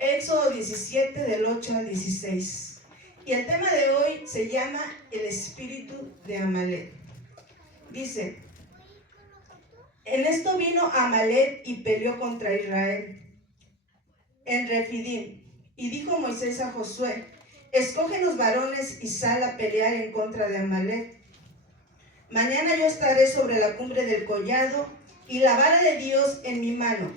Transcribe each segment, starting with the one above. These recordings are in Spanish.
Éxodo 17 del 8 al 16. Y el tema de hoy se llama el espíritu de Amalek. Dice: en esto vino Amalek y peleó contra Israel en Refidim. Y dijo Moisés a Josué: escoge los varones y sal a pelear en contra de Amalek. Mañana yo estaré sobre la cumbre del collado y la vara de Dios en mi mano.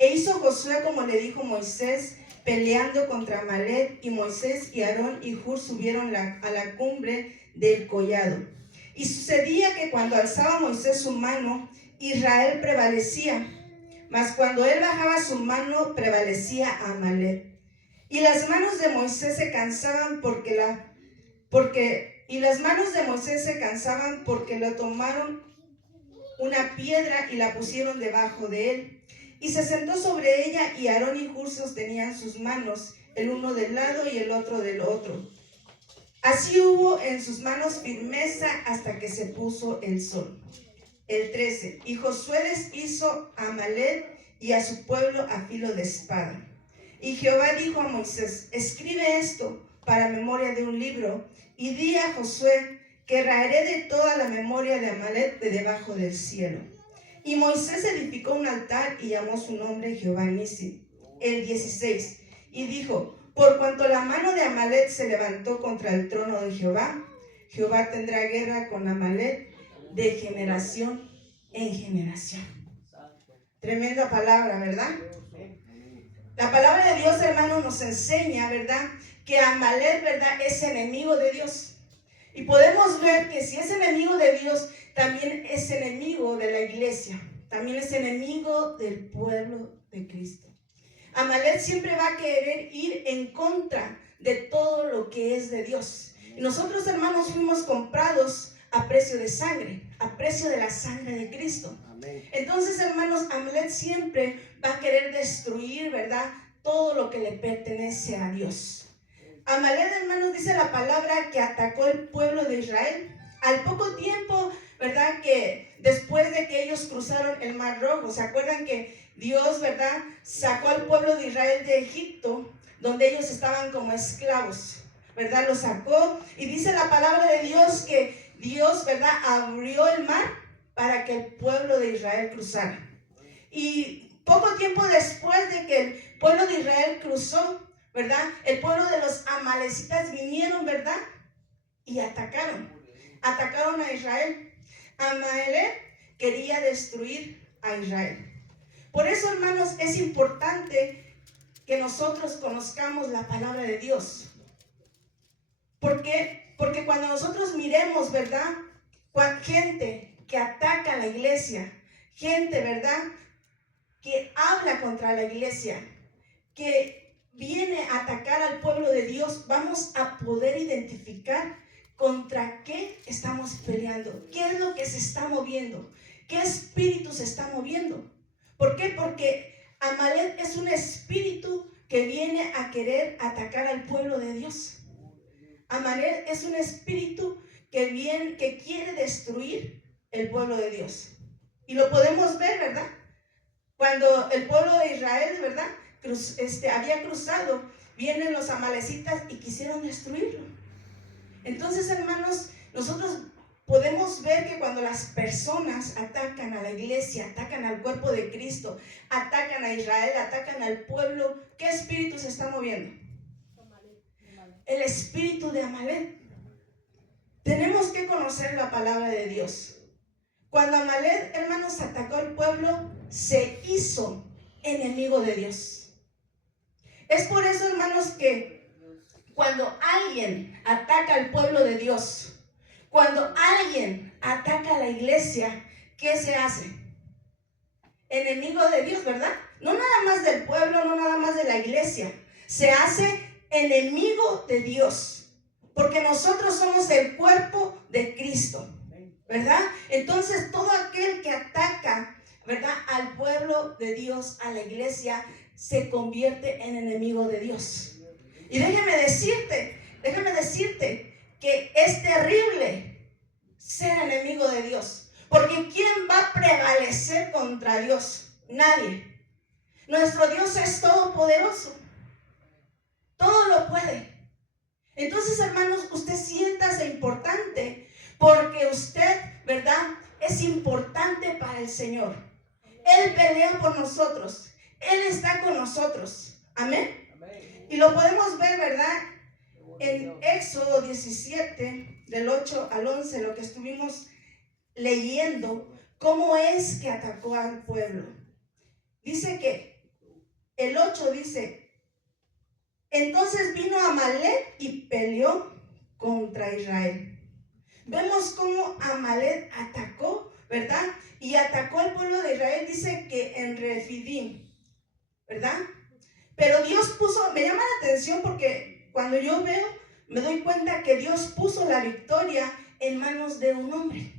E hizo Josué como le dijo Moisés, peleando contra Amalek, y Moisés y Aarón y Hur subieron a la cumbre del collado. Y sucedía que cuando alzaba Moisés su mano, Israel prevalecía, mas cuando él bajaba su mano, prevalecía Amalek. Y las manos de Moisés se cansaban porque le tomaron una piedra y la pusieron debajo de él. Y se sentó sobre ella, y Aarón y Hur sostenían sus manos, el uno del lado y el otro del otro. Así hubo en sus manos firmeza hasta que se puso el sol. El 13. Y Josué deshizo a Amalek y a su pueblo a filo de espada. Y Jehová dijo a Moisés: escribe esto para memoria de un libro, y di a Josué que raeré de toda la memoria de Amalek de debajo del cielo. Y Moisés edificó un altar y llamó su nombre Jehová Nissi. El 16. Y dijo: por cuanto la mano de Amalek se levantó contra el trono de Jehová, Jehová tendrá guerra con Amalek de generación en generación. Tremenda palabra, ¿verdad? La palabra de Dios, hermanos, nos enseña, ¿verdad?, que Amalek, ¿verdad?, es enemigo de Dios. Y podemos ver que si es enemigo de Dios, también es enemigo de la iglesia. También es enemigo del pueblo de Cristo. Amalek siempre va a querer ir en contra de todo lo que es de Dios. Y nosotros, hermanos, fuimos comprados a precio de sangre, a precio de la sangre de Cristo. Amén. Entonces, hermanos, Amalek siempre va a querer destruir, ¿verdad?, todo lo que le pertenece a Dios. Amalek, hermanos, dice la palabra que atacó el pueblo de Israel. Al poco tiempo, ¿verdad?, que después de que ellos cruzaron el Mar Rojo, ¿se acuerdan que Dios, ¿verdad?, sacó al pueblo de Israel de Egipto, donde ellos estaban como esclavos, ¿verdad? Los sacó, y dice la palabra de Dios que Dios, ¿verdad?, abrió el mar para que el pueblo de Israel cruzara. Y poco tiempo después de que el pueblo de Israel cruzó, ¿verdad?, el pueblo de los amalecitas vinieron, ¿verdad?, y atacaron a Israel. Amalek quería destruir a Israel. Por eso, hermanos, es importante que nosotros conozcamos la palabra de Dios. ¿Por qué? Porque cuando nosotros miremos, ¿verdad?, gente que ataca a la iglesia, gente, ¿verdad?, que habla contra la iglesia, que viene a atacar al pueblo de Dios, vamos a poder identificar contra qué estamos peleando, qué es lo que se está moviendo, qué espíritu se está moviendo. ¿Por qué? Porque Amalek es un espíritu que viene a querer atacar al pueblo de Dios. Amalek es un espíritu que quiere destruir el pueblo de Dios. Y lo podemos ver, ¿verdad? Cuando el pueblo de Israel, ¿verdad?, había cruzado, vienen los amalecitas y quisieron destruirlo. Entonces, hermanos, nosotros podemos ver que cuando las personas atacan a la iglesia, atacan al cuerpo de Cristo, atacan a Israel, atacan al pueblo, ¿qué espíritu se está moviendo? El espíritu de Amalek. Tenemos que conocer la palabra de Dios. Cuando Amalek, hermanos, atacó al pueblo, se hizo enemigo de Dios. Es por eso, hermanos, que cuando alguien ataca al pueblo de Dios, cuando alguien ataca a la iglesia, ¿qué se hace? Enemigo de Dios, ¿verdad? No nada más del pueblo, no nada más de la iglesia. Se hace enemigo de Dios, porque nosotros somos el cuerpo de Cristo, ¿verdad? Entonces, todo aquel que ataca, ¿verdad?, al pueblo de Dios, a la iglesia, se convierte en enemigo de Dios. Y déjame decirte que es terrible ser enemigo de Dios, porque ¿quién va a prevalecer contra Dios? Nadie. Nuestro Dios es todopoderoso. puede. Entonces, hermanos, usted siéntase importante porque usted, ¿verdad?, es importante para el Señor. Él pelea por nosotros. Él está con nosotros. Amén. Y lo podemos ver, ¿verdad?, en Éxodo 17, del 8 al 11, lo que estuvimos leyendo, cómo es que atacó al pueblo. Dice que el 8 dice: entonces vino Amalek y peleó contra Israel. Vemos cómo Amalek atacó, ¿verdad? Y atacó al pueblo de Israel, dice que en Refidim, ¿verdad? Pero Dios puso, me llama la atención porque cuando yo veo, me doy cuenta que Dios puso la victoria en manos de un hombre,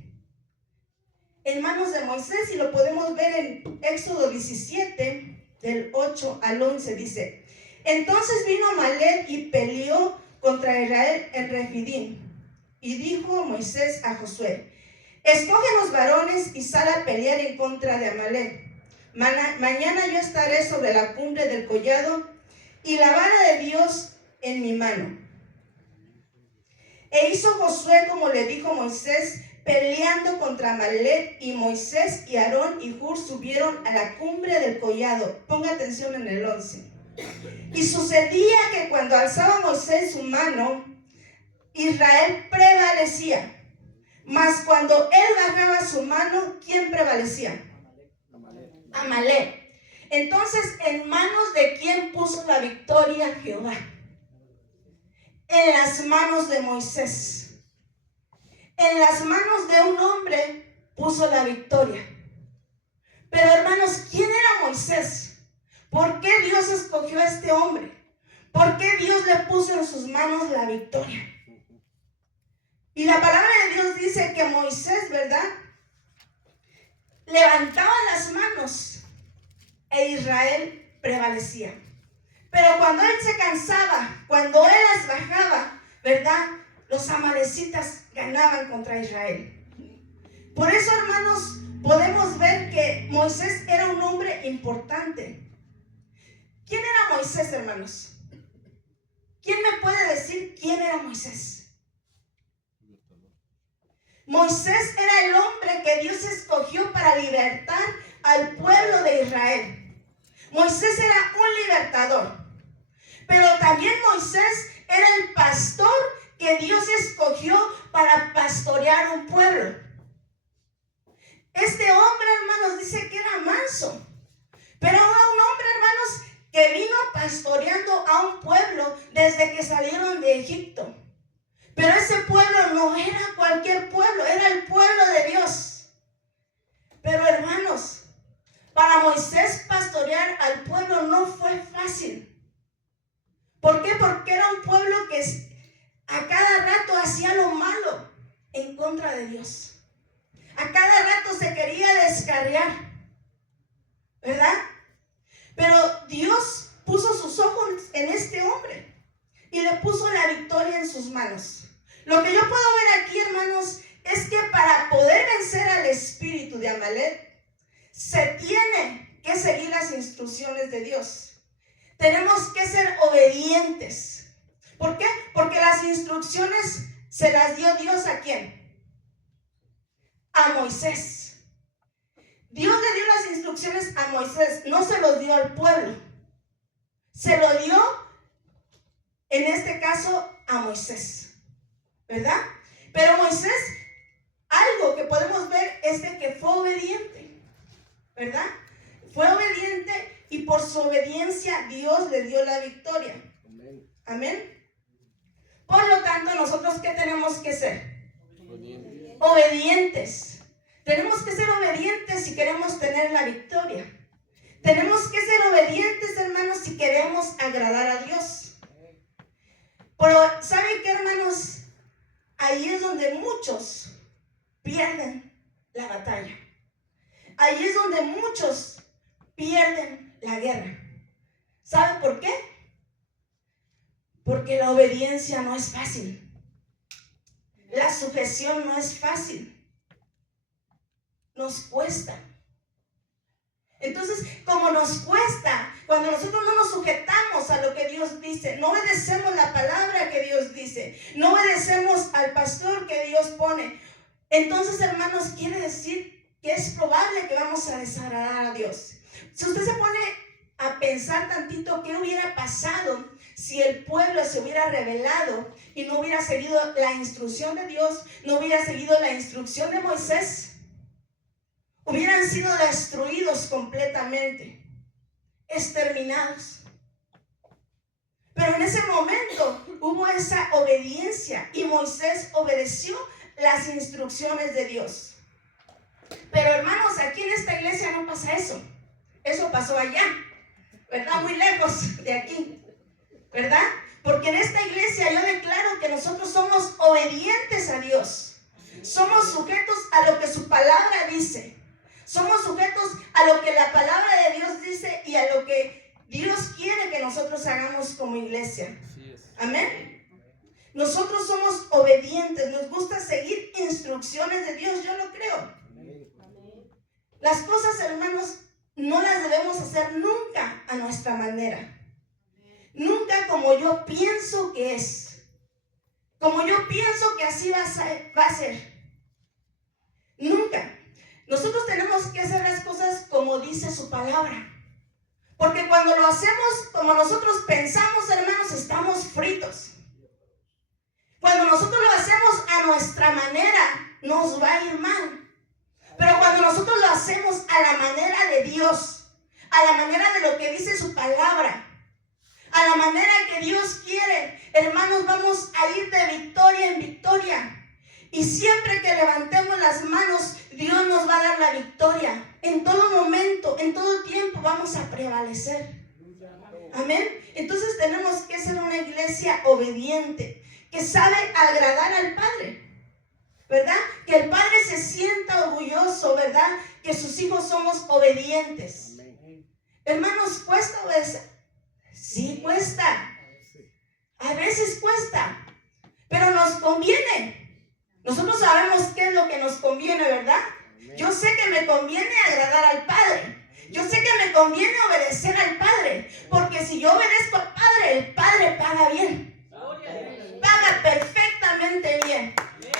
en manos de Moisés, y lo podemos ver en Éxodo 17, del 8 al 11, dice: entonces vino Amalek y peleó contra Israel en Refidim. Y dijo Moisés a Josué: escoge los varones y sal a pelear en contra de Amalek. Mañana yo estaré sobre la cumbre del collado y la vara de Dios en mi mano. E hizo Josué como le dijo Moisés, peleando contra Amalek, y Moisés y Aarón y Hur subieron a la cumbre del collado. Ponga atención en el 11. Y sucedía que cuando alzaba Moisés su mano, Israel prevalecía. Mas cuando él bajaba su mano, ¿quién prevalecía? Amalek. Entonces, ¿en manos de quién puso la victoria Jehová? En las manos de Moisés. En las manos de un hombre puso la victoria. Pero, hermanos, ¿quién era Moisés? ¿Por qué Dios escogió a este hombre? ¿Por qué Dios le puso en sus manos la victoria? Y la palabra de Dios dice que Moisés, ¿verdad?, levantaba las manos e Israel prevalecía. Pero cuando él se cansaba, cuando él las bajaba, ¿verdad?, los amalecitas ganaban contra Israel. Por eso, hermanos, podemos ver que Moisés era un hombre importante. ¿Quién era Moisés, hermanos? ¿Quién me puede decir quién era Moisés? Moisés era el hombre que Dios escogió para libertar al pueblo de Israel. Moisés era un libertador. Pero también Moisés era el pastor que Dios escogió para pastorear un pueblo. Este hombre, hermanos, dice que era manso. Pero era un hombre, hermanos, que vino pastoreando a un pueblo desde que salieron de Egipto. Pero ese pueblo no era cualquier pueblo, era el pueblo de Dios. Pero, hermanos, para Moisés pastorear al pueblo no fue fácil. ¿Por qué? Porque era un pueblo que a cada rato hacía lo malo en contra de Dios. A cada rato se quería descarriar, ¿verdad? Pero Dios puso sus ojos en este hombre y le puso la victoria en sus manos. Lo que yo puedo ver aquí, hermanos, es que para poder vencer al espíritu de Amalek, se tiene que seguir las instrucciones de Dios. Tenemos que ser obedientes. ¿Por qué? Porque las instrucciones se las dio Dios ¿a quién? A Moisés. Dios le dio las instrucciones a Moisés, no se lo dio al pueblo. Se lo dio, en este caso, a Moisés, ¿verdad? Pero Moisés, algo que podemos ver es de que fue obediente, ¿verdad? Fue obediente y por su obediencia Dios le dio la victoria. Amén. Amén. Por lo tanto, nosotros, ¿qué tenemos que ser? Obedientes. Tenemos que ser obedientes si queremos tener la victoria. Tenemos que ser obedientes, hermanos, si queremos agradar a Dios. Pero, ¿saben qué, hermanos? Ahí es donde muchos pierden la batalla. Ahí es donde muchos pierden la guerra. ¿Saben por qué? Porque la obediencia no es fácil. La sujeción no es fácil. Nos cuesta. Entonces, como nos cuesta, cuando nosotros no nos sujetamos obedecemos a lo que Dios dice, no obedecemos la palabra que Dios dice, no obedecemos al pastor que Dios pone, entonces, hermanos, quiere decir que es probable que vamos a desagradar a Dios. Si usted se pone a pensar tantito qué hubiera pasado si el pueblo se hubiera rebelado y no hubiera seguido la instrucción de Dios, no hubiera seguido la instrucción de Moisés, hubieran sido destruidos completamente, exterminados. Pero en ese momento hubo esa obediencia y Moisés obedeció las instrucciones de Dios. Pero hermanos, aquí en esta iglesia no pasa eso. Eso pasó allá, ¿verdad? Muy lejos de aquí, ¿verdad? Porque en esta iglesia yo declaro que nosotros somos obedientes a Dios. Somos sujetos a lo que su palabra dice. Somos sujetos a lo que la palabra de Dios dice y a lo que Dios quiere que nosotros hagamos como iglesia. Amén. Nosotros somos obedientes, nos gusta seguir instrucciones de Dios, yo lo creo. Las cosas, hermanos, no las debemos hacer nunca a nuestra manera. Nunca como yo pienso que es. Como yo pienso que así va a ser. Nunca. Nosotros tenemos que hacer las cosas como dice su palabra. Porque cuando lo hacemos como nosotros pensamos, hermanos, estamos fritos. Cuando nosotros lo hacemos a nuestra manera, nos va a ir mal. Pero cuando nosotros lo hacemos a la manera de Dios, a la manera de lo que dice su palabra, a la manera que Dios quiere, hermanos, vamos a ir de victoria en victoria. Y siempre que levantemos las manos, Dios nos va a dar la victoria. En todo momento, en todo tiempo vamos a prevalecer. Amén. Entonces tenemos que ser una iglesia obediente, que sabe agradar al Padre, ¿verdad? Que el Padre se sienta orgulloso, ¿verdad? Que sus hijos somos obedientes. Hermanos, ¿cuesta obedecer? Sí, cuesta. A veces cuesta, pero nos conviene. Nosotros sabemos qué es lo que nos conviene, ¿verdad? Yo sé que me conviene agradar al Padre. Yo sé que me conviene obedecer al Padre. Porque si yo obedezco al Padre, el Padre paga bien. Paga perfectamente bien.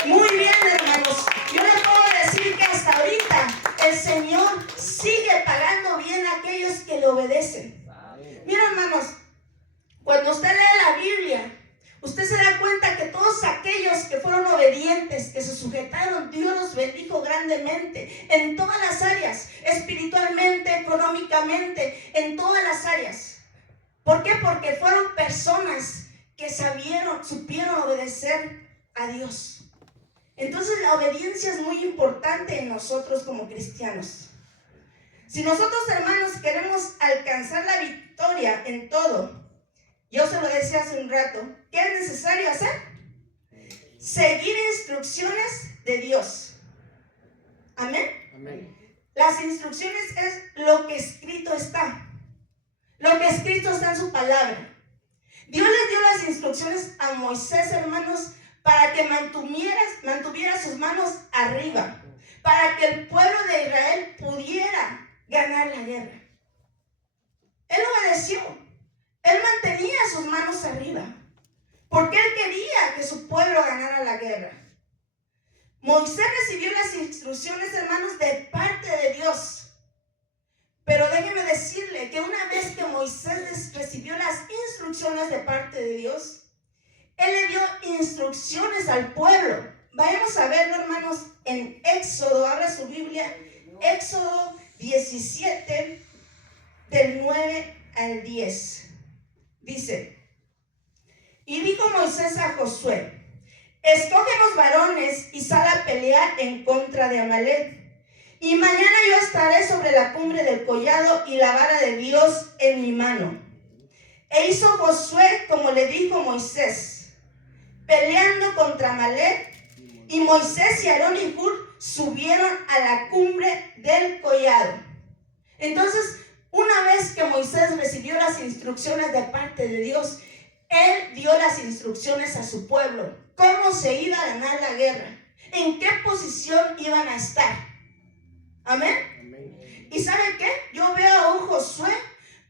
Muy bien, hermanos. Yo les puedo decir que hasta ahorita el Señor sigue pagando bien a aquellos que le obedecen. Mira, hermanos, cuando usted lee la Biblia, usted se da cuenta que todos aquellos que fueron obedientes, que se sujetaron, Dios los bendijo grandemente en todas las áreas, espiritualmente, económicamente, en todas las áreas. ¿Por qué? Porque fueron personas que supieron obedecer a Dios. Entonces la obediencia es muy importante en nosotros como cristianos. Si nosotros, hermanos, queremos alcanzar la victoria en todo, yo se lo decía hace un rato, ¿qué es necesario hacer? Seguir instrucciones de Dios. Amén. Amén. Las instrucciones es lo que escrito está. Lo que escrito está en su palabra. Dios les dio las instrucciones a Moisés, hermanos, para que mantuviera sus manos arriba, para que el pueblo de Israel pudiera ganar la guerra. Él obedeció. Él mantenía sus manos arriba, porque él quería que su pueblo ganara la guerra. Moisés recibió las instrucciones, hermanos, de parte de Dios. Pero déjeme decirle que una vez que Moisés recibió las instrucciones de parte de Dios, él le dio instrucciones al pueblo. Vayamos a verlo, hermanos, en Éxodo. Abra su Biblia, Éxodo 17, del 9 al 10. Dice: y dijo Moisés a Josué: escógenos varones y sal a pelear en contra de Amalec. Y mañana yo estaré sobre la cumbre del collado y la vara de Dios en mi mano. E hizo Josué como le dijo Moisés, peleando contra Amalec. Y Moisés y Aarón y Hur subieron a la cumbre del collado. Entonces, una vez que Moisés recibió las instrucciones de parte de Dios, él dio las instrucciones a su pueblo. Cómo se iba a ganar la guerra. En qué posición iban a estar. Amén. Amén. ¿Y sabe qué? Yo veo a un Josué,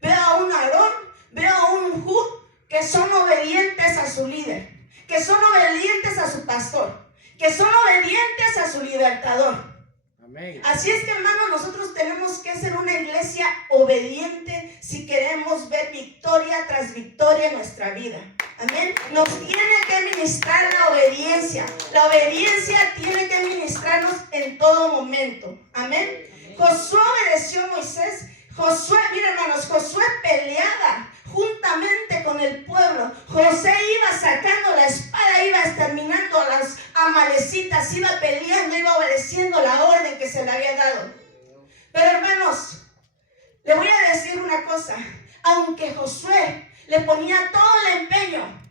veo a un Aarón, veo a un Hur que son obedientes a su líder, que son obedientes a su pastor, que son obedientes a su libertador. Amén. Así es que, hermanos, nosotros tenemos que ser una iglesia obediente si queremos ver victoria tras victoria en nuestra vida. Amén. Nos tiene que ministrar la obediencia. La obediencia tiene que ministrarnos en todo momento. Amén. Josué obedeció a Moisés. Josué, miren, hermanos, Josué peleaba juntamente con el pueblo. José iba sacando la espada, iba exterminando a las amalecitas, iba peleando, iba obedeciendo la orden que se le había dado. Pero, hermanos, le voy a decir una cosa. Aunque Josué le ponía todo el empeño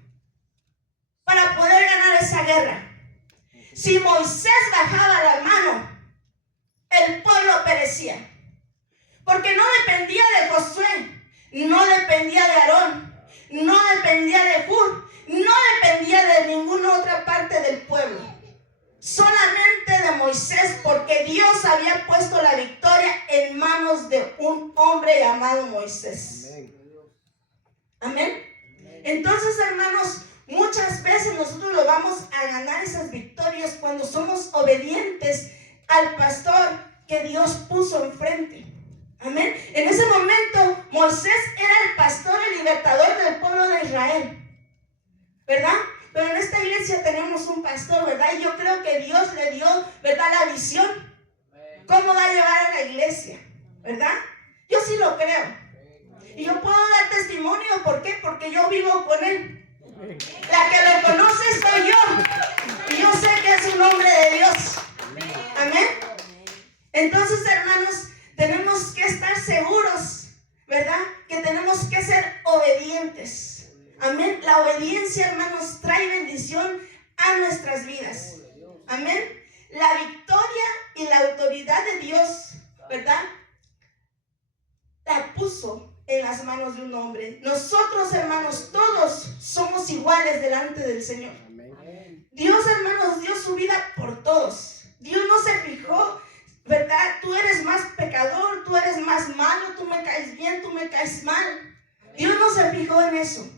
para poder ganar esa guerra, si Moisés bajaba la mano, el pueblo perecía. Porque no dependía de Josué, no dependía de Aarón, no dependía de Hur, no dependía de ninguna otra parte del pueblo. Solamente de Moisés, porque Dios había puesto la victoria en manos de un hombre llamado Moisés. Amén. Entonces, hermanos, muchas veces nosotros lo vamos a ganar esas victorias cuando somos obedientes al pastor que Dios puso enfrente. Amén. En ese momento Moisés era el pastor, el libertador del pueblo de Israel, ¿verdad? Pero en esta iglesia tenemos un pastor, ¿verdad? Y yo creo que Dios le dio, ¿verdad?, la visión. ¿Cómo va a llevar a la iglesia? ¿Verdad? Yo sí lo creo. Y yo puedo dar testimonio. ¿Por qué? Porque yo vivo con él. La que lo conoce soy yo. Y yo sé que es un hombre de Dios. Amén. Entonces, hermanos, tenemos que estar seguros, ¿verdad?, que tenemos que ser obedientes. Amén. La obediencia, hermanos, trae bendición a nuestras vidas. Amén. La victoria y la autoridad de Dios, ¿verdad?, la puso en las manos de un hombre. Nosotros, hermanos, todos somos iguales delante del Señor. Dios, hermanos, dio su vida por todos. Dios no se fijó, ¿verdad? Tú eres más pecador, tú eres más malo, tú me caes bien, tú me caes mal. Dios no se fijó en eso.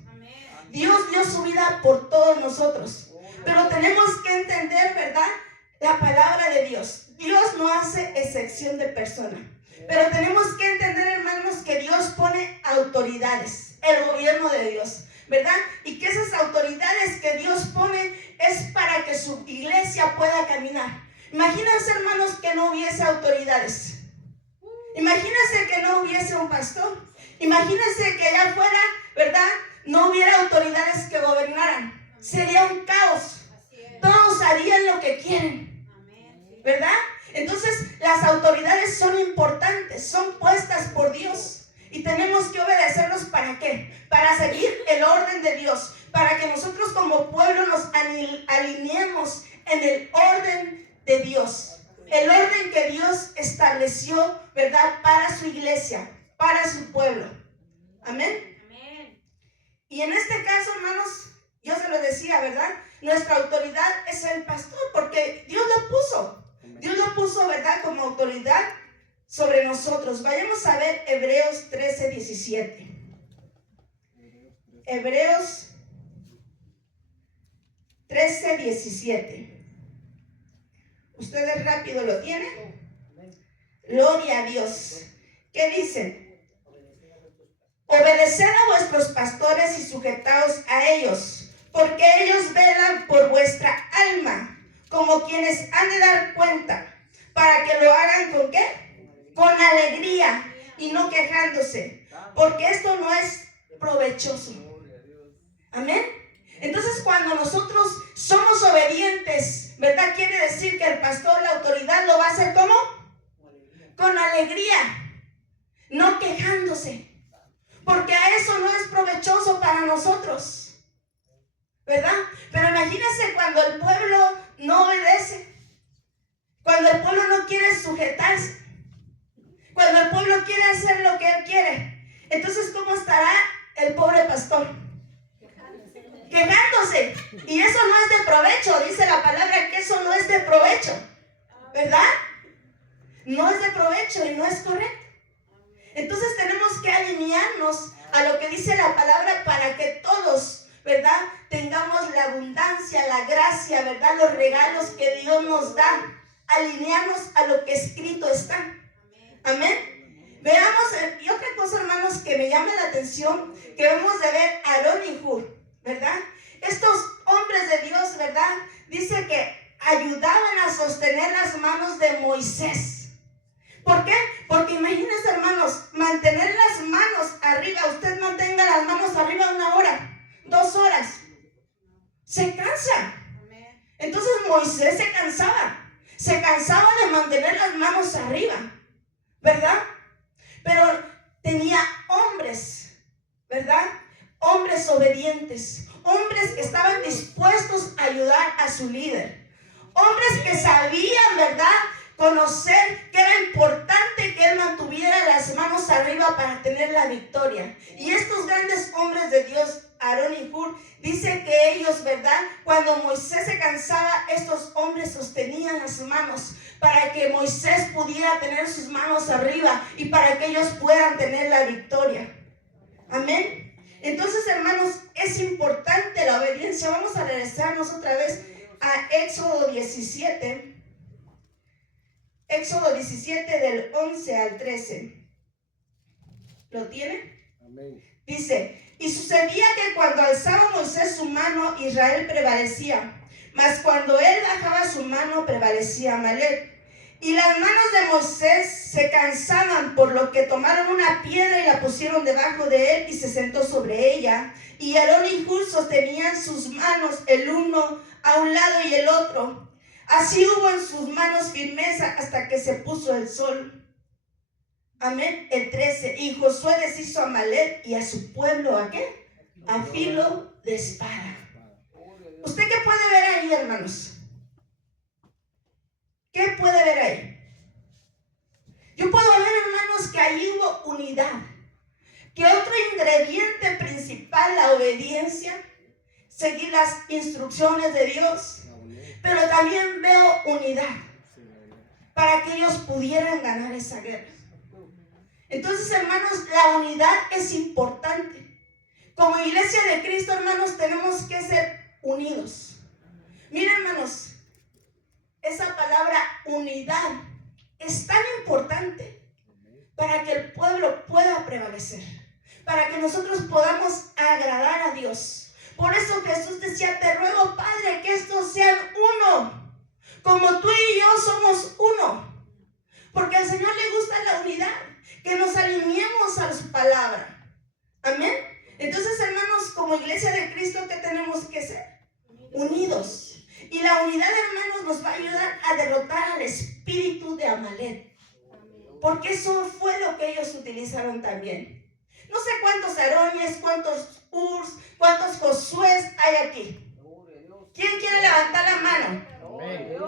Dios dio su vida por todos nosotros. Pero tenemos que entender, ¿verdad?, la palabra de Dios. Dios no hace excepción de persona. Pero tenemos que entender, hermanos, que Dios pone autoridades, el gobierno de Dios, ¿verdad? Y que esas autoridades que Dios pone es para que su iglesia pueda caminar. Imagínense, hermanos, que no hubiese autoridades. Imagínense que no hubiese un pastor. Imagínense que allá afuera, ¿verdad?, no hubiera autoridades que gobernaran. Sería un caos. Todos harían lo que quieren, ¿verdad? Entonces, las autoridades son importantes, son puestas por Dios. Y tenemos que obedecerlos, ¿para qué? Para seguir el orden de Dios. Para que nosotros como pueblo nos alineemos en el orden de Dios. El orden que Dios estableció, ¿verdad?, para su iglesia, para su pueblo. Amén. Y en este caso, hermanos, yo se lo decía, ¿verdad? Nuestra autoridad es el pastor, porque Dios lo puso. Dios lo puso, ¿verdad?, como autoridad sobre nosotros. Vayamos a ver Hebreos 13:17. Hebreos 13:17. ¿Ustedes rápido lo tienen? Gloria a Dios. ¿Qué dicen? Obedeced a vuestros pastores y sujetaos a ellos, porque ellos velan por vuestra alma, como quienes han de dar cuenta, para que lo hagan ¿con qué? Con alegría y no quejándose, porque esto no es provechoso. Amén. Entonces, cuando nosotros somos obedientes, ¿verdad?, quiere decir que el pastor, la autoridad, lo va a hacer ¿cómo? Con alegría, no quejándose. Porque a eso no es provechoso para nosotros, ¿verdad? Pero imagínense cuando el pueblo no obedece, cuando el pueblo no quiere sujetarse, cuando el pueblo quiere hacer lo que él quiere. Entonces, ¿cómo estará el pobre pastor? Quejándose. Y eso no es de provecho. Dice la palabra que eso no es de provecho, ¿verdad? No es de provecho y no es correcto. Entonces tenemos que alinearnos a lo que dice la palabra para que todos ¿verdad? Tengamos la abundancia, la gracia, ¿verdad? Los regalos que Dios nos da. Alinearnos a lo que escrito está. Amén. Veamos, y otra cosa, hermanos, que me llama la atención, que vemos de ver a Aarón y Hur, ¿verdad? Estos hombres de Dios, ¿verdad? Dice que ayudaban a sostener las manos de Moisés. ¿Por qué? Porque imagínense, hermanos, mantener las manos arriba. Usted mantenga las manos arriba 1 hora, 2 horas. Se cansa. Entonces Moisés se cansaba. Se cansaba de mantener las manos arriba, ¿verdad? Pero tenía hombres, ¿verdad? Hombres obedientes. Hombres que estaban dispuestos a ayudar a su líder. Hombres que sabían, ¿verdad?, conocer que era importante que él mantuviera las manos arriba para tener la victoria. Y estos grandes hombres de Dios, Aarón y Hur, dice que ellos, ¿verdad?, cuando Moisés se cansaba, estos hombres sostenían las manos para que Moisés pudiera tener sus manos arriba y para que ellos puedan tener la victoria. Amén. Entonces, hermanos, es importante la obediencia. Vamos a regresarnos otra vez a Éxodo 17. Éxodo 17 del 11 al 13. ¿Lo tiene? Amén. Dice: y sucedía que cuando alzaba Moisés su mano, Israel prevalecía, mas cuando él bajaba su mano, prevalecía Amalek. Y las manos de Moisés se cansaban, por lo que tomaron una piedra y la pusieron debajo de él y se sentó sobre ella. Y Aarón y Hur sostenían sus manos el uno a un lado y el otro. Así hubo en sus manos firmeza hasta que se puso el sol. Amén. El 13. Y Josué deshizo a Amalek y a su pueblo, ¿a qué? A filo de espada. ¿Usted qué puede ver ahí, hermanos? ¿Qué puede ver ahí? Yo puedo ver, hermanos, que ahí hubo unidad. Que otro ingrediente principal, la obediencia, seguir las instrucciones de Dios. Pero también veo unidad para que ellos pudieran ganar esa guerra. Entonces, hermanos, la unidad es importante. Como iglesia de Cristo, hermanos, tenemos que ser unidos. Miren, hermanos, esa palabra unidad es tan importante para que el pueblo pueda prevalecer, para que nosotros podamos agradar a Dios. Por eso Jesús decía: te ruego, Padre, que estos sean uno, como tú y yo somos uno. Porque al Señor le gusta la unidad, que nos alineemos a su palabra. Amén. Entonces, hermanos, como iglesia de Cristo, ¿qué tenemos que ser? Unidos. Y la unidad, hermanos, nos va a ayudar a derrotar al espíritu de Amalek. Porque eso fue lo que ellos utilizaron también. No sé cuántos Arones, cuántos Hurs, cuántos Josués hay aquí. ¿Quién quiere levantar la mano?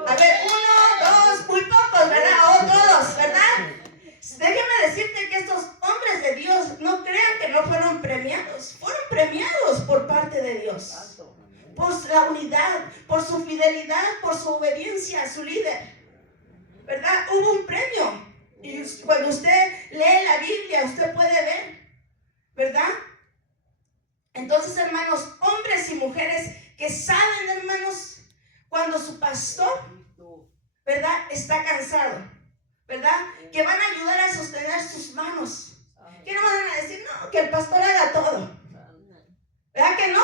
A ver, 1, 2, muy pocos, ¿verdad? O todos, ¿verdad? Déjeme decirte que estos hombres de Dios, no crean que no fueron premiados. Fueron premiados por parte de Dios. Por la unidad, por su fidelidad, por su obediencia a su líder. ¿Verdad? Hubo un premio. Y cuando usted lee la Biblia, usted puede ver, ¿verdad? Entonces, hermanos, hombres y mujeres que saben, hermanos, cuando su pastor, ¿verdad?, está cansado, ¿verdad?, que van a ayudar a sostener sus manos. Que no van a decir, no, que el pastor haga todo. ¿Verdad que no?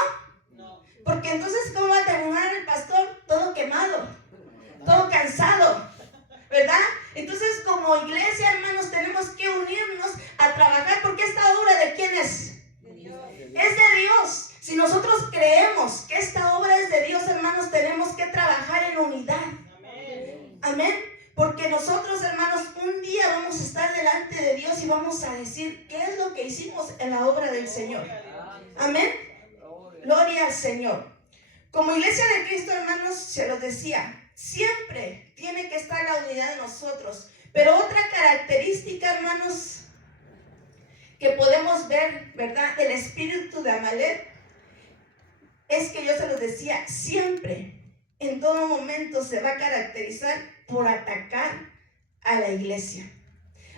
Porque entonces, ¿cómo va a terminar el pastor? Todo quemado, todo cansado, ¿verdad? Entonces, como iglesia, hermanos, tenemos que unirnos a trabajar, porque esta obra, ¿de quién es? Es de Dios. Si nosotros creemos que esta obra es de Dios, hermanos, tenemos que trabajar en unidad. Amén. Porque nosotros, hermanos, un día vamos a estar delante de Dios y vamos a decir qué es lo que hicimos en la obra del Señor. Amén. Gloria al Señor. Como iglesia de Cristo, hermanos, se los decía, siempre tiene que estar la unidad de nosotros. Pero otra característica, hermanos, que podemos ver, ¿verdad?, del espíritu de Amalek, es que yo se los decía, siempre, en todo momento se va a caracterizar por atacar a la iglesia.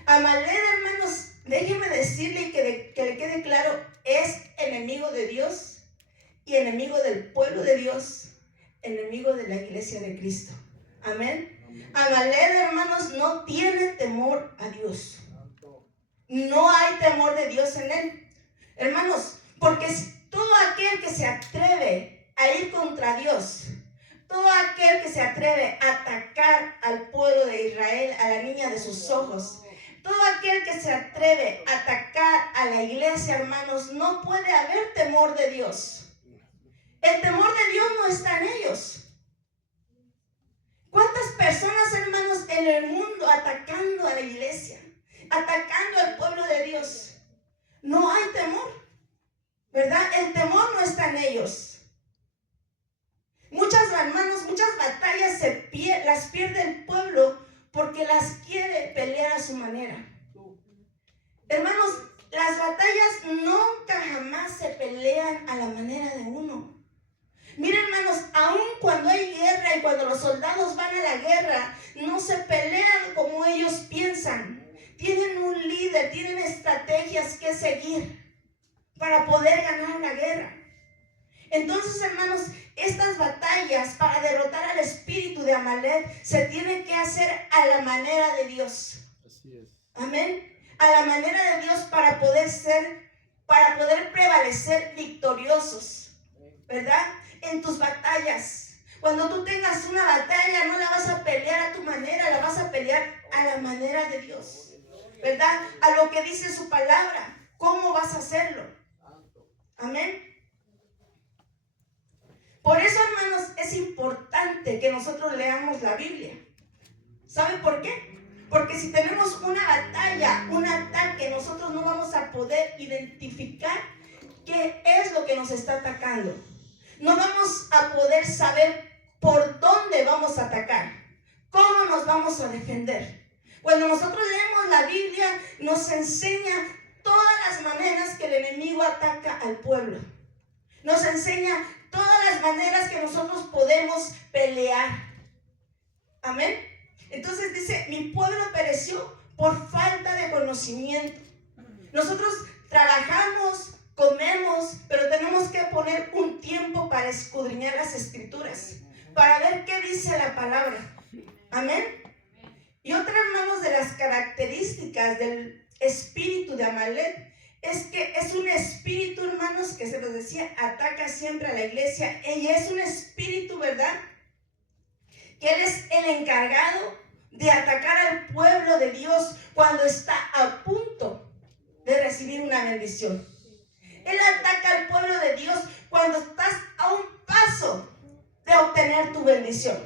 Amalek, hermanos, déjeme decirle y que le quede claro, es enemigo de Dios y enemigo del pueblo de Dios, enemigo de la iglesia de Cristo. Amén. Amalek, hermanos, no tiene temor a Dios. No hay temor de Dios en él. Hermanos, porque todo aquel que se atreve a ir contra Dios, todo aquel que se atreve a atacar al pueblo de Israel, a la niña de sus ojos, todo aquel que se atreve a atacar a la iglesia, hermanos, no puede haber temor de Dios. El temor de Dios no está en ellos. ¿Cuántas personas, hermanos, en el mundo atacando a la iglesia, atacando al pueblo de Dios? No hay temor, ¿verdad? El temor no está en ellos. Muchas, hermanos, muchas batallas las pierde el pueblo porque las quiere pelear a su manera. Hermanos, las batallas nunca jamás se pelean a la manera de uno. Miren, hermanos, aun cuando hay guerra y cuando los soldados van a la guerra, no se pelean como ellos piensan. Tienen un líder, tienen estrategias que seguir para poder ganar la guerra. Entonces, hermanos, estas batallas para derrotar al espíritu de Amalek se tienen que hacer a la manera de Dios. Así es. Amén. A la manera de Dios para poder prevalecer victoriosos, ¿verdad? En tus batallas. Cuando tú tengas una batalla, no la vas a pelear a tu manera, la vas a pelear a la manera de Dios, ¿verdad? A lo que dice su palabra. ¿Cómo vas a hacerlo? Amén. Por eso, hermanos, es importante que nosotros leamos la Biblia. ¿Saben por qué? Porque si tenemos una batalla, un ataque, nosotros no vamos a poder identificar qué es lo que nos está atacando. No vamos a poder saber por dónde vamos a atacar, cómo nos vamos a defender. Cuando nosotros leemos la Biblia, nos enseña todas las maneras que el enemigo ataca al pueblo. Nos enseña todas las maneras que nosotros podemos pelear. Amén. Entonces dice, mi pueblo pereció por falta de conocimiento. Nosotros trabajamos, comemos, pero tenemos que poner un tiempo para escudriñar las escrituras, para ver qué dice la palabra. Amén. Y otra, hermanos, de las características del espíritu de Amalek es que es un espíritu, hermanos, que se los decía, ataca siempre a la iglesia. Y es un espíritu, ¿verdad? Que él es el encargado de atacar al pueblo de Dios cuando está a punto de recibir una bendición. Él ataca al pueblo de Dios cuando estás a un paso de obtener tu bendición.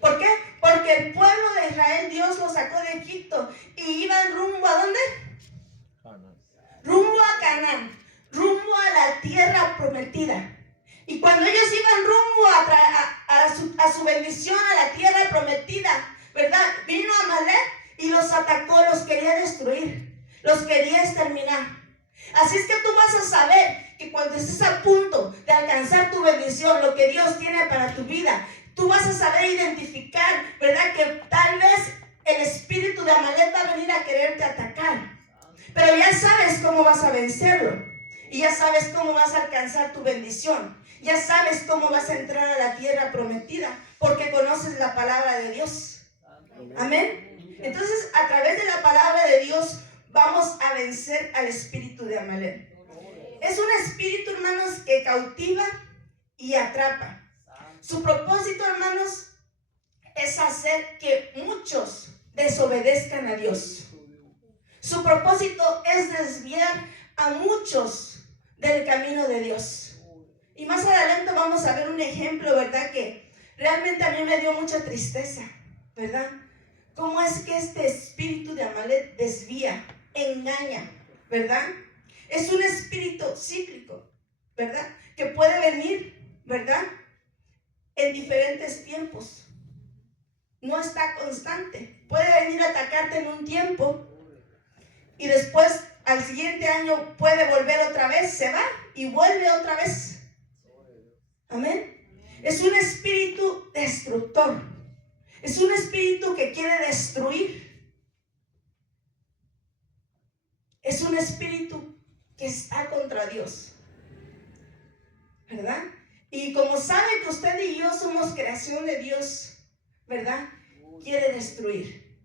¿Por qué? Porque el pueblo de Israel, Dios lo sacó de Egipto y iban rumbo ¿a dónde? Rumbo a Canaán, rumbo a la tierra prometida. Y cuando ellos iban rumbo a su bendición, a la tierra prometida, ¿verdad? Vino Amalek y los atacó, los quería destruir, los quería exterminar. Así es que tú vas a saber que cuando estés a punto de alcanzar tu bendición, lo que Dios tiene para tu vida, tú vas a saber identificar, ¿verdad? Que tal vez el espíritu de Amalek va a venir a quererte atacar. Pero ya sabes cómo vas a vencerlo. Y ya sabes cómo vas a alcanzar tu bendición. Ya sabes cómo vas a entrar a la tierra prometida. Porque conoces la palabra de Dios. Amén. Entonces, a través de la palabra de Dios, vamos a vencer al espíritu de Amalek. Es un espíritu, hermanos, que cautiva y atrapa. Su propósito, hermanos, es hacer que muchos desobedezcan a Dios. Su propósito es desviar a muchos del camino de Dios. Y más adelante vamos a ver un ejemplo, ¿verdad? Que realmente a mí me dio mucha tristeza, ¿verdad? ¿Cómo es que este espíritu de Amalek desvía, engaña, ¿verdad? Es un espíritu cíclico, ¿verdad? Que puede venir, ¿verdad? En diferentes tiempos. No está constante. Puede venir a atacarte en un tiempo y después al siguiente año puede volver otra vez, se va y vuelve otra vez. Amén. Es un espíritu destructor. Es un espíritu que quiere destruir. Es un espíritu que está contra Dios, ¿verdad? ¿verdad? Y como sabe que usted y yo somos creación de Dios, ¿verdad? Quiere destruir.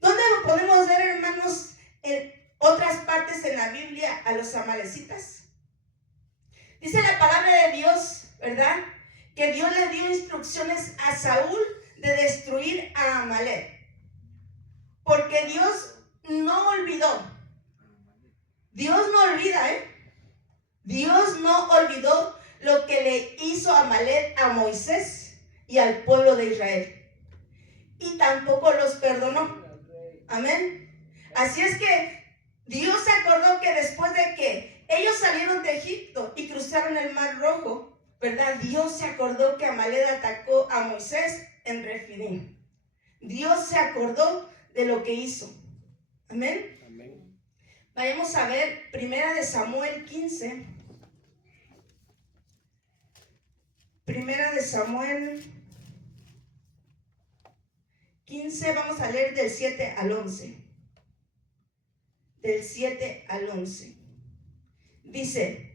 ¿Dónde podemos ver, hermanos, en otras partes en la Biblia a los amalecitas? Dice la palabra de Dios, ¿verdad? Que Dios le dio instrucciones a Saúl de destruir a Amalek. Porque Dios no olvidó. Dios no olvida, Dios no olvidó lo que le hizo Amalek a Moisés y al pueblo de Israel. Y tampoco los perdonó. Amén. Así es que Dios se acordó que después de que ellos salieron de Egipto y cruzaron el Mar Rojo, ¿verdad? Dios se acordó que Amalek atacó a Moisés en Refidim. Dios se acordó de lo que hizo. Amén. Amén. Vayamos a ver Primera de Samuel 15. Primera de Samuel 15, vamos a leer del 7 al 11. Del 7 al 11. Dice: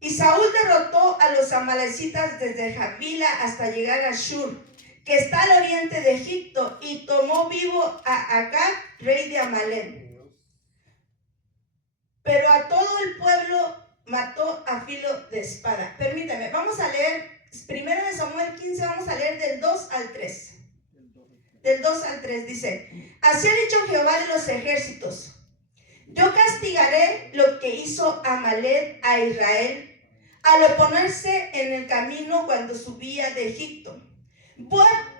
y Saúl derrotó a los amalecitas desde Javila hasta llegar a Shur, que está al oriente de Egipto, y tomó vivo a Agag, rey de Amalek. Pero a todo el pueblo mató a filo de espada. Permítame, vamos a leer Primera de Samuel 15, vamos a leer del 2 al 3. Del 2 al 3 dice: así ha dicho Jehová de los ejércitos: yo castigaré lo que hizo Amalek a Israel al oponerse en el camino cuando subía de Egipto.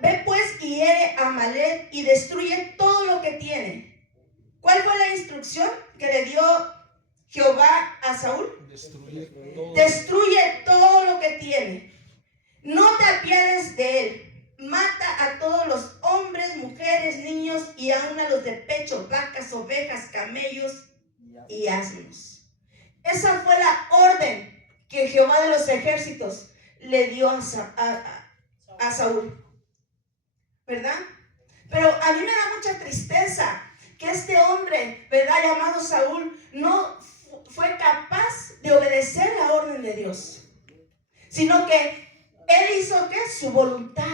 Ve pues y hiere a Amalek y destruye todo lo que tiene. ¿Cuál fue la instrucción que le dio Jehová a Saúl? Destruye todo lo que tiene. No te apiades de él. Mata a todos los hombres, mujeres, niños y aun a los de pecho, vacas, ovejas, camellos y asnos. Esa fue la orden que Jehová de los ejércitos le dio a Saúl, ¿verdad? Pero a mí me da mucha tristeza que este hombre, ¿verdad?, llamado Saúl, no fue capaz de obedecer la orden de Dios, sino que él hizo, ¿qué? Su voluntad.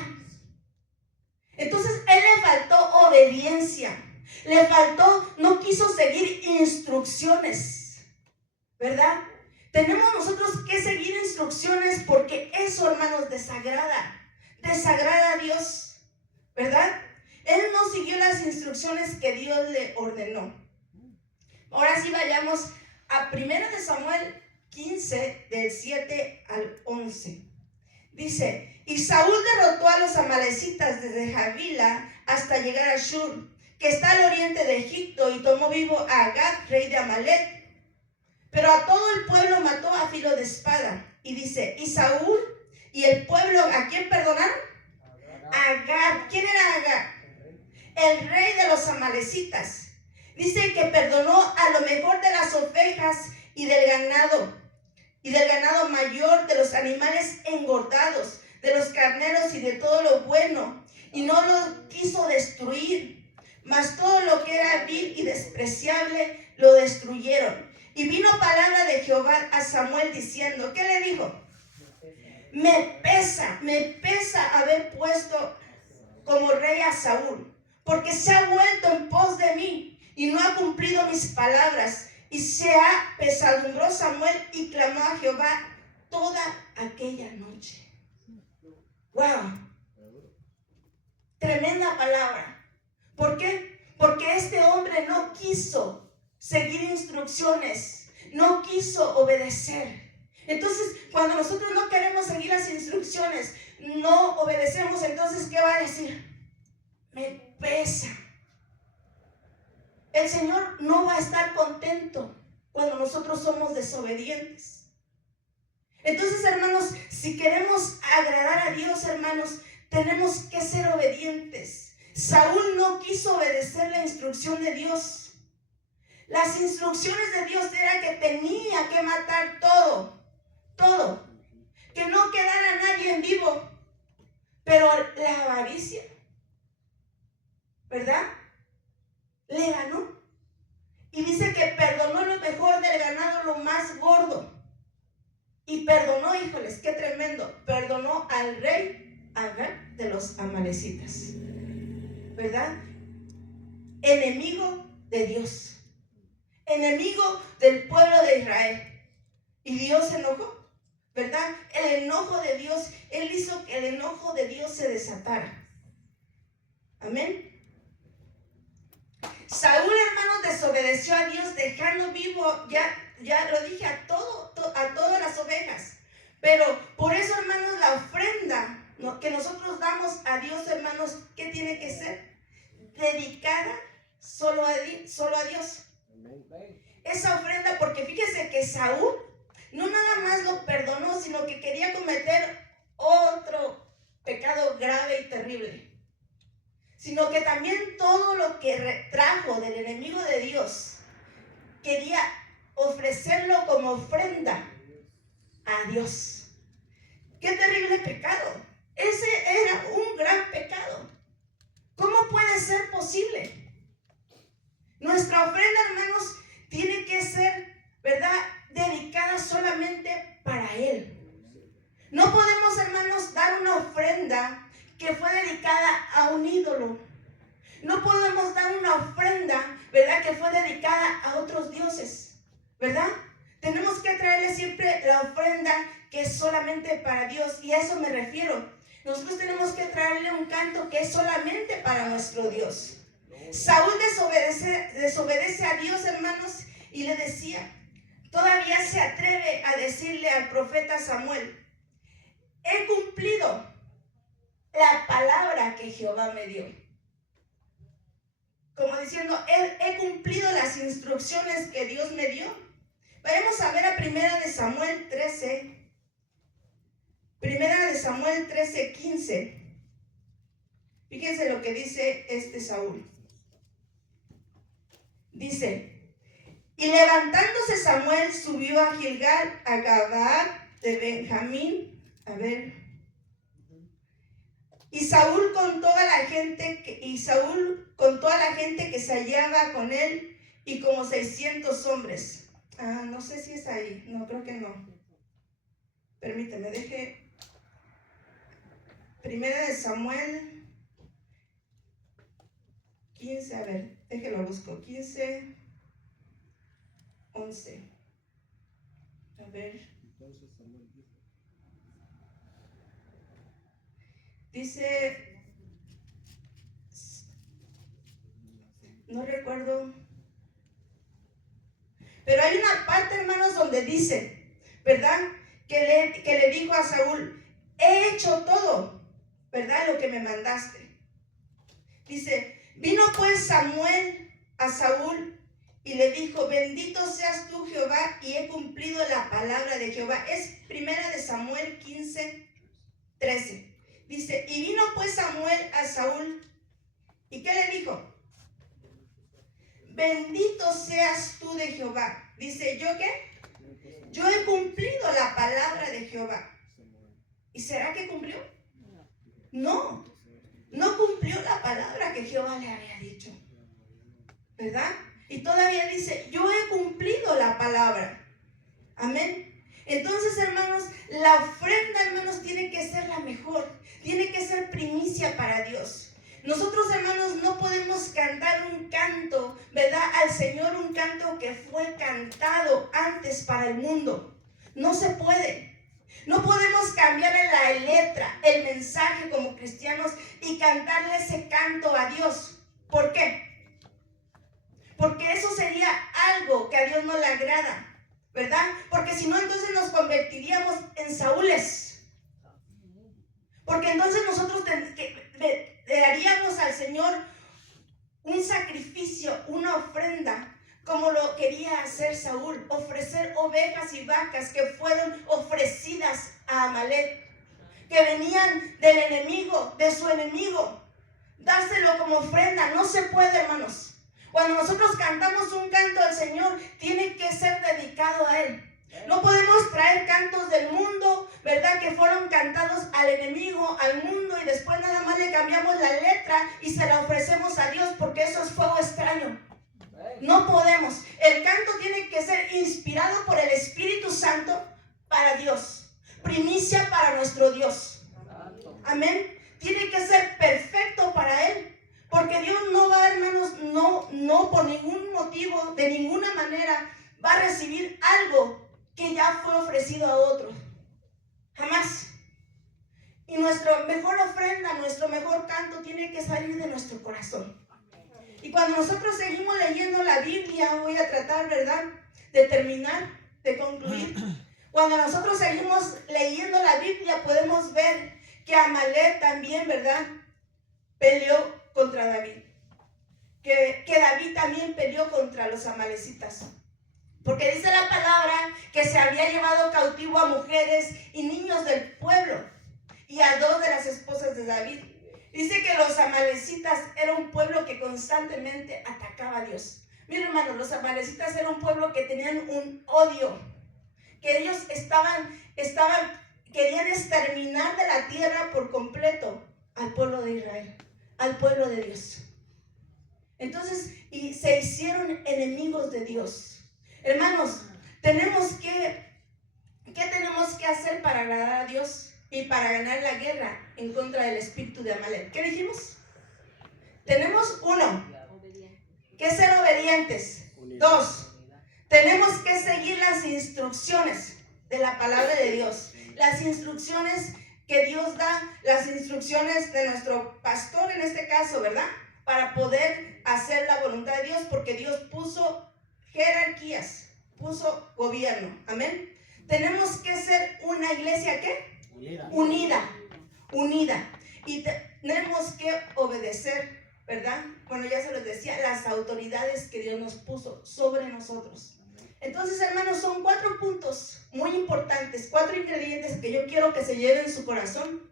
Entonces él le faltó obediencia, le faltó, no quiso seguir instrucciones, ¿verdad? Tenemos nosotros que seguir instrucciones porque eso, hermanos, desagrada a Dios, ¿verdad? Él no siguió las instrucciones que Dios le ordenó. Ahora sí vayamos a 1 de Samuel 15, del 7 al 11. Dice: y Saúl derrotó a los amalecitas desde Javila hasta llegar a Shur, que está al oriente de Egipto, y tomó vivo a Agag, rey de Amalek. Pero a todo el pueblo mató a filo de espada. Y dice: y Saúl y el pueblo, ¿a quién perdonaron? A Agag. ¿Quién era Agag? El rey de los amalecitas. Dice que perdonó a lo mejor de las ovejas y del ganado mayor, de los animales engordados, de los carneros y de todo lo bueno, y no lo quiso destruir, mas todo lo que era vil y despreciable lo destruyeron. Y vino palabra de Jehová a Samuel diciendo, ¿qué le dijo? Me pesa haber puesto como rey a Saúl, porque se ha vuelto en pos de mí y no ha cumplido mis palabras. Y se apesadumbró Samuel y clamó a Jehová toda aquella noche. ¡Wow! Tremenda palabra. ¿Por qué? Porque este hombre no quiso seguir instrucciones, no quiso obedecer. Entonces, cuando nosotros no queremos seguir las instrucciones, no obedecemos, entonces, ¿qué va a decir? Me pesa. El Señor no va a estar contento cuando nosotros somos desobedientes. Entonces, hermanos, si queremos agradar a Dios, hermanos, tenemos que ser obedientes. Saúl no quiso obedecer la instrucción de Dios. Las instrucciones de Dios era que tenía que matar todo, que no quedara nadie en vivo. Pero la avaricia, ¿verdad?, le ganó. Y dice que perdonó lo mejor del ganado, lo más más gordo. Y perdonó, híjoles, qué tremendo. Perdonó al rey Agag de los amalecitas. ¿Verdad? Enemigo de Dios. Enemigo del pueblo de Israel. Y Dios se enojó. ¿Verdad? El enojo de Dios, Él hizo que el enojo de Dios se desatara. Amén. Saúl, hermanos, desobedeció a Dios, dejando vivo, ya lo dije, a todas las ovejas. Pero por eso, hermanos, la ofrenda que nosotros damos a Dios, hermanos, ¿qué tiene que ser? Dedicada solo a Dios. Esa ofrenda, porque fíjese que Saúl no nada más lo perdonó, sino que quería cometer otro pecado grave y terrible. Sino que también todo lo que trajo del enemigo de Dios, quería ofrecerlo como ofrenda a Dios. ¡Qué terrible pecado! Ese era un gran pecado. ¿Cómo puede ser posible? Nuestra ofrenda, hermanos, tiene que ser, ¿verdad?, dedicada solamente para Él. No podemos, hermanos, dar una ofrenda que fue dedicada a un ídolo. No podemos dar una ofrenda, ¿verdad?, que fue dedicada a otros dioses, ¿verdad? Tenemos que traerle siempre la ofrenda que es solamente para Dios, y a eso me refiero. Nosotros tenemos que traerle un canto que es solamente para nuestro Dios. Saúl desobedece a Dios, hermanos, y le decía, todavía se atreve a decirle al profeta Samuel, he cumplido la palabra que Jehová me dio. Como diciendo, he cumplido las instrucciones que Dios me dio. Vayamos a ver a Primera de Samuel 13. Primera de Samuel 13, 15. Fíjense lo que dice Saúl. Dice, y levantándose Samuel subió a Gilgal, a Gabaa de Benjamín. A ver. Y Saúl con toda la gente que se hallaba con él, y como 600 hombres. No sé si es ahí. No, creo que no. Permíteme, deje. Primera de Samuel 15, a ver, déjelo busco. 15, 11. A ver. Dice, no recuerdo, pero hay una parte, hermanos, donde dice, ¿verdad?, que le dijo a Saúl, he hecho todo, ¿verdad?, lo que me mandaste. Dice, vino pues Samuel a Saúl y le dijo, bendito seas tú, Jehová, y he cumplido la palabra de Jehová. Es Primera de Samuel 15, 13. Dice, y vino pues Samuel a Saúl, ¿y qué le dijo? Bendito seas tú de Jehová. Dice, ¿yo qué? Yo he cumplido la palabra de Jehová. ¿Y será que cumplió? No, no cumplió la palabra que Jehová le había dicho, ¿verdad? Y todavía dice, yo he cumplido la palabra. Amén. Entonces, hermanos, la ofrenda, hermanos, tiene que ser la mejor. Tiene que ser primicia para Dios. Nosotros, hermanos, no podemos cantar un canto, ¿verdad?, al Señor, un canto que fue cantado antes para el mundo. No se puede. No podemos cambiarle la letra, el mensaje como cristianos y cantarle ese canto a Dios. ¿Por qué? Porque eso sería algo que a Dios no le agrada, ¿verdad? Porque si no, entonces nos convertiríamos en Saúles. Porque entonces nosotros le daríamos al Señor un sacrificio, una ofrenda, como lo quería hacer Saúl, ofrecer ovejas y vacas que fueron ofrecidas a Amalek, que venían del enemigo, de su enemigo, dárselo como ofrenda. No se puede, hermanos. Cuando nosotros cantamos un canto al Señor, tiene que ser dedicado a Él. No podemos traer cantos del mundo, ¿verdad?, que fueron cantados al enemigo, al mundo, y después nada más le cambiamos la letra y se la ofrecemos a Dios, porque eso es fuego extraño. No podemos. El canto tiene que ser inspirado por el Espíritu recibir algo que ya fue ofrecido a otro. Jamás. Y nuestra mejor ofrenda, nuestro mejor canto tiene que salir de nuestro corazón. Y cuando nosotros seguimos leyendo la Biblia, voy a tratar, ¿verdad?, de terminar, de concluir. Cuando nosotros seguimos leyendo la Biblia, podemos ver que Amalek también, ¿verdad?, peleó contra David. Que David también peleó contra los amalecitas. Porque dice la palabra que se había llevado cautivo a mujeres y niños del pueblo y a 2 de las esposas de David. Dice que los amalecitas era un pueblo que constantemente atacaba a Dios. Miren, hermanos, los amalecitas era un pueblo que tenían un odio, que ellos querían exterminar de la tierra por completo al pueblo de Israel, al pueblo de Dios. Entonces, y se hicieron enemigos de Dios. Hermanos, ¿qué tenemos que hacer para agradar a Dios y para ganar la guerra en contra del espíritu de Amalek? ¿Qué dijimos? Tenemos 1, que ser obedientes. 2, tenemos que seguir las instrucciones de la palabra de Dios. Las instrucciones que Dios da, las instrucciones de nuestro pastor en este caso, ¿verdad?, para poder hacer la voluntad de Dios, porque Dios puso jerarquías, puso gobierno. Amén. Tenemos que ser una iglesia, ¿qué? Unida. Y tenemos que obedecer, ¿verdad? Bueno, ya se los decía, las autoridades que Dios nos puso sobre nosotros. Entonces, hermanos, son 4 puntos muy importantes, 4 ingredientes que yo quiero que se lleven en su corazón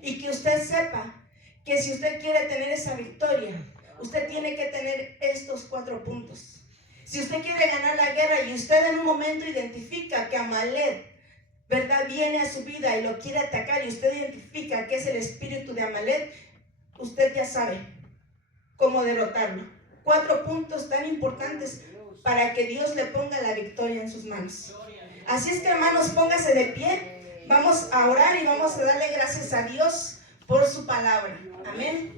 y que usted sepa que si usted quiere tener esa victoria, usted tiene que tener estos 4 puntos. Si usted quiere ganar la guerra y usted en un momento identifica que Amalek, ¿verdad?, viene a su vida y lo quiere atacar, y usted identifica que es el espíritu de Amalek, usted ya sabe cómo derrotarlo. 4 puntos tan importantes para que Dios le ponga la victoria en sus manos. Así es que, hermanos, póngase de pie. Vamos a orar y vamos a darle gracias a Dios por su palabra. Amén.